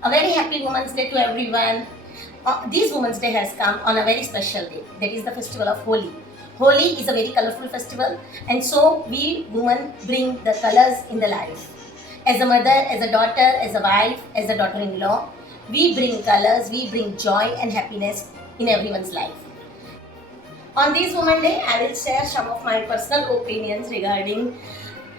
A very happy Women's Day to everyone. This Women's Day has come on a very special day. That is the festival of Holi. Holi is a very colorful festival, and so we women bring the colors in the life. As a mother, as a daughter, as a wife, as a daughter-in-law, we bring colors, we bring joy and happiness in everyone's life. On this Women's Day, I will share some of my personal opinions regarding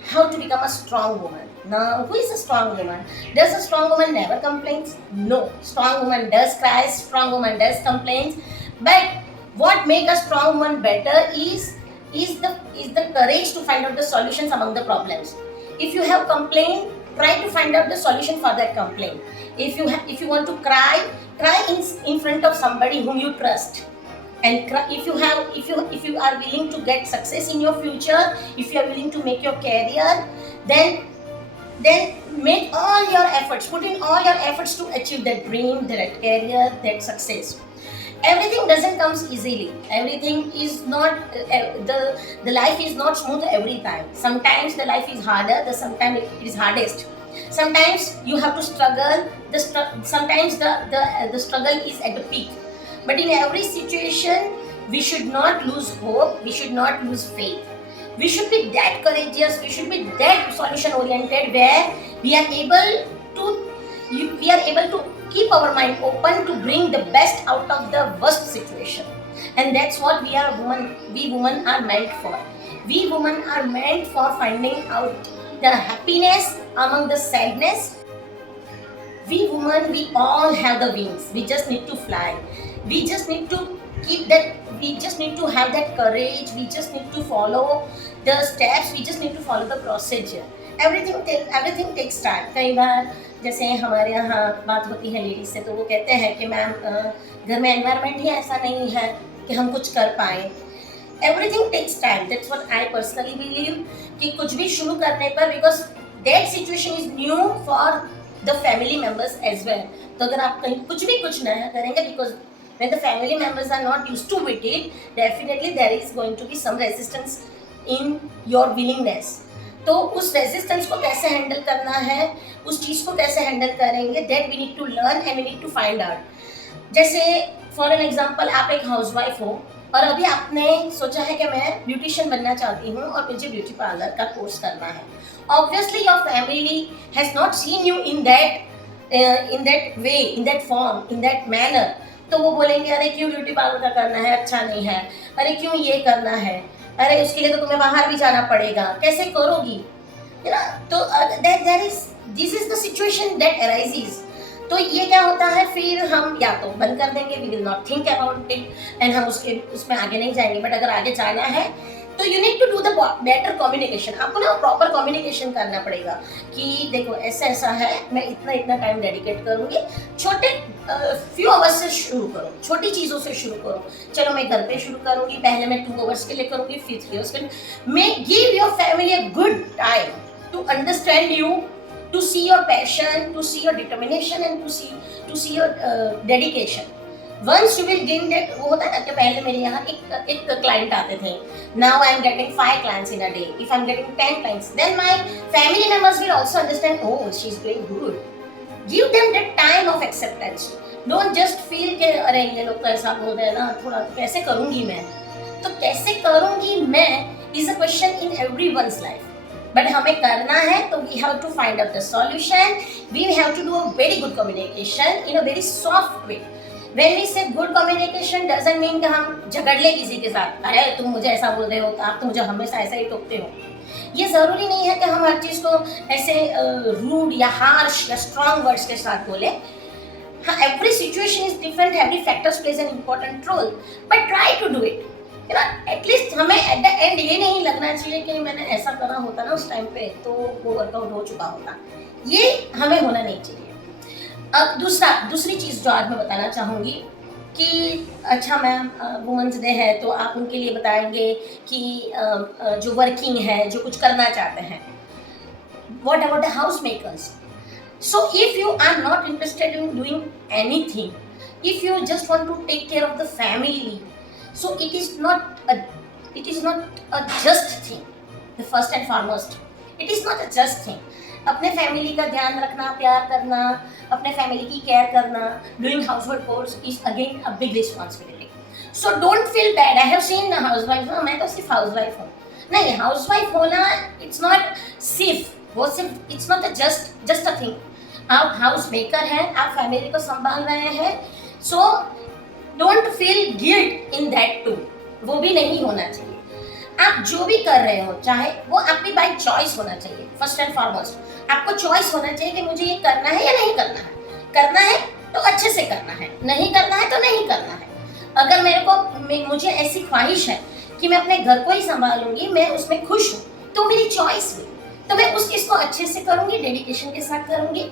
how to become a strong woman. Now, who is a strong woman? Does a strong woman never complains? No. Strong woman does cry, strong woman does complains. But what makes a strong woman better is the courage to find out the solutions among the problems. If you have complaint, try to find out the solution for that complaint. If you want to cry, cry in front of somebody whom you trust. And if you are willing to get success in your future, if you are willing to make your career, then make all your efforts, put in all your efforts to achieve that dream, that career, that success. Everything doesn't come easily. Everything is not the life is not smooth every time. Sometimes the life is harder, sometimes it is hardest. Sometimes you have to struggle. Sometimes the struggle is at the peak. But in every situation, we should not lose hope, we should not lose faith. We should be that courageous, we should be that solution oriented where we are able to keep our mind open to bring the best out of the worst situation. And that's what we women are meant for. We women are meant for finding out the happiness among the sadness. We women, we all have the wings. We just need to fly. We just need to we just need to have that courage. We just need to follow the steps. We just need to follow the procedure. Everything takes time. कई बार जैसे हमारे यहाँ बात होती है ladies से, तो वो कहते हैं कि मैम घर में एनवायरनमेंट ही ऐसा नहीं है कि हम कुछ कर पाए. Everything takes time. That's what I personally believe कि कुछ भी शुरू करने पर, because that situation is new for the family members as well. तो अगर आप कहीं कुछ नया करेंगे, because when the family members are not used to with it, definitely there is going to be some resistance in your willingness. तो उस resistance को कैसे हैंडल करना है, उस चीज़ को कैसे हैंडल करेंगे, that we need to learn and we need to find out. जैसे फॉर एन एग्जांपल, आप एक हाउसवाइफ हो और अभी आपने सोचा है कि मैं ब्यूटिशियन बनना चाहती हूँ और मुझे ब्यूटी पार्लर का कोर्स करना है. Obviously your family has not seen you in that way, in that form, in that manner. तो वो बोलेंगे अरे क्यों ब्यूटी पार्लर का करना है, अच्छा नहीं है, अरे क्यों ये करना है, अरे उसके लिए तो तुम्हें बाहर भी जाना पड़ेगा, कैसे करोगी, है ना. तो this is the situation that arises. तो ये क्या होता है, फिर हम या तो बंद कर देंगे, we will not think about it and हम उसमें आगे नहीं जाएंगे. बट अगर आगे जाना है तो you need to do the better communication. आपको ना प्रॉपर कम्युनिकेशन करना पड़ेगा कि देखो ऐसा है, मैं इतना टाइम डेडिकेट करूँगी. छोटे फ्यू आवर्स से शुरू करो, छोटी चीज़ों से शुरू करो. चलो मैं घर पे शुरू करूँगी, पहले मैं 2 आवर्स के लिए करूँगी, फिर 3 आवर्स के लिए. May give your family a good time to understand you, to see your passion, to see your determination and to see your dedication. Once you will gain that, वो होता है ना कि पहले मेरे यहाँ एक क्लाइंट आते थे. Now I am getting 5 clients in a day. If I am getting 10 clients, then my family members will also understand. Oh, she is doing good. Give them that time of acceptance. Don't just feel कि अरे ये लोग तो ऐसा बोल रहे हैं ना, थोड़ा कैसे करूँगी मैं. तो कैसे करूँगी मैं is a question in everyone's life. But हमें करना है तो we have to find out the solution. We have to do a very good communication in a very soft way. When we say good communication doesn't mean कि हम झगड़ ले किसी के साथ, अरे तुम मुझे ऐसा बोल रहे हो, आप तो मुझे हमेशा ऐसा ही टोकते हो. ये ज़रूरी नहीं है कि हम हर चीज़ को ऐसे रूड या हार्श या स्ट्रॉन्ग वर्ड्स के साथ बोले. हाँ, every situation is different, every factors plays an important role, but try to do it. At least हमें एट द एंड ये नहीं लगना चाहिए कि मैंने ऐसा करा होता ना उस टाइम पे तो वो वर्कआउट हो चुका होता. ये हमें होना नहीं चाहिए. अब दूसरी चीज़ जो आज मैं बताना चाहूँगी कि अच्छा मैम वुमेंस डे है तो आप उनके लिए बताएंगे कि जो वर्किंग है, जो कुछ करना चाहते हैं. What about the house makers? So if you are not interested in doing anything, if you just want to take care of the family, so it is not a just thing. The first and foremost, it is not a just thing. अपने family का ध्यान रखना, प्यार करना, अपने family की care करना, doing household course is again a big responsibility. So don't feel bad. I have seen housewife, मैं तो सिर्फ हाउसवाइफ हूँ. नहीं, हाउसवाइफ होना इट्स नॉट सिर्फ वो, सिर्फ it's not just a thing. आप हाउस मेकर हैं, आप फैमिली को संभाल रहे हैं. So don't feel guilt in that too. वो भी नहीं होना चाहिए. आप जो भी कर रहे हो, चाहे वो आपकी बाय चॉइस होना चाहिए. फर्स्ट एंड फॉरमोस्ट आपको चॉइस होना चाहिए कि मुझे ये करना है या नहीं करना है. करना है तो अच्छे से करना है, नहीं करना है तो नहीं करना है. अगर मुझे ऐसी ख्वाहिश है कि मैं अपने घर को ही संभालूंगी, मैं उसमें खुश हूँ, तो मेरी चॉइस हुई, तो मैं उस चीज़ को अच्छे से करूँगी, डेडिकेशन के साथ करूँगी,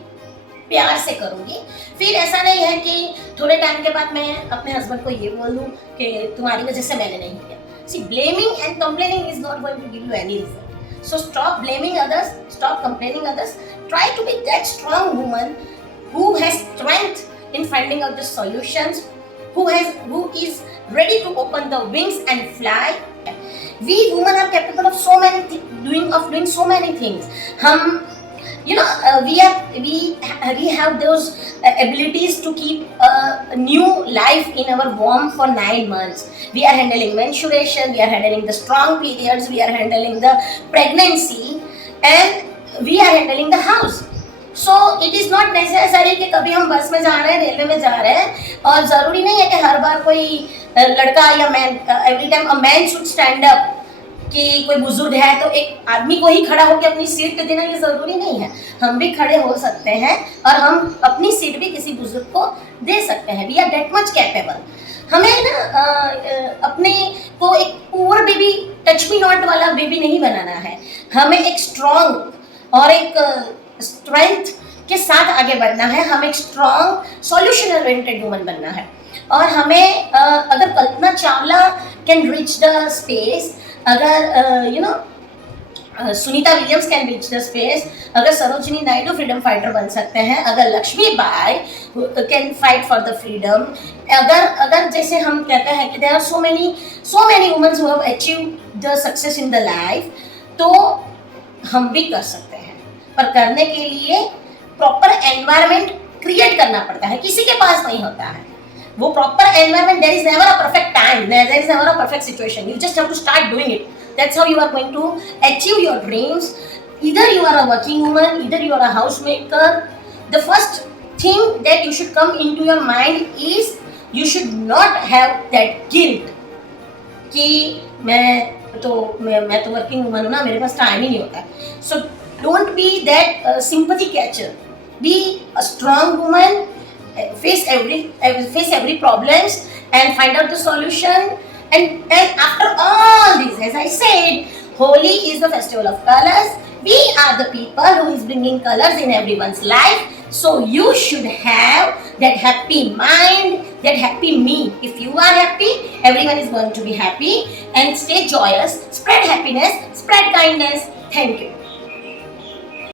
प्यार से करूँगी. फिर ऐसा नहीं है कि थोड़े टाइम के बाद मैं अपने हस्बैंड को ये बोल दूँ कि तुम्हारी वजह से मैंने नहीं किया. See, blaming and complaining is not going to give you any result. So stop blaming others, stop complaining others. Try to be that strong woman who has strength in finding out the solutions, who is ready to open the wings and fly. We women are capable of doing so many things. We have those abilities to keep a new life in our womb for 9 months. We are handling menstruation, we are handling the strong periods, we are handling the pregnancy, and we are handling the house. So it is not necessary कि कभी हम बस में जा रहे हैं, railway में जा रहे हैं, और ज़रूरी नहीं है कि हर बार कोई लड़का या man, every time a man should stand up. कि कोई बुजुर्ग है तो एक आदमी को ही खड़ा होकर अपनी सीट पे देना ये ज़रूरी नहीं है. हम भी खड़े हो सकते हैं और हम अपनी सीट भी किसी बुजुर्ग को दे सकते हैं. We are that much capable. हमें ना अपने को एक poor baby, touch me not वाला बेबी नहीं बनाना है. हमें एक स्ट्रॉन्ग और एक स्ट्रेंथ के साथ आगे बढ़ना है. हमें एक स्ट्रॉन्ग सॉल्यूशन ओरिएंटेड वुमन बनना है. और हमें अगर Kalpana Chawla can reach the space, अगर Sunita Williams can reach the space, अगर सरोजिनी नायडू फ्रीडम फाइटर बन सकते हैं, अगर Lakshmi Bai can fight for the freedom, अगर जैसे हम कहते हैं कि there are so many womens who have achieved the success in the life, तो हम भी कर सकते हैं. पर करने के लिए प्रॉपर एनवायरनमेंट क्रिएट करना पड़ता है. किसी के पास नहीं होता है वो proper environment. There is never a perfect time, there is never a perfect situation. You just have to start doing it. That's how you are going to achieve your dreams. Either you are a working woman, either you are a housemaker. The first thing that you should come into your mind is you should not have that guilt कि मैं तो working woman हूँ ना, मेरे पास time ही नहीं होता. So don't be that sympathy catcher. Be a strong woman. Face every problems and find out the solution. And after all this, as I said, Holi is the festival of colors. We are the people who is bringing colors in everyone's life. So you should have that happy mind, that happy me. If you are happy, everyone is going to be happy. And stay joyous, spread happiness, spread kindness. Thank you.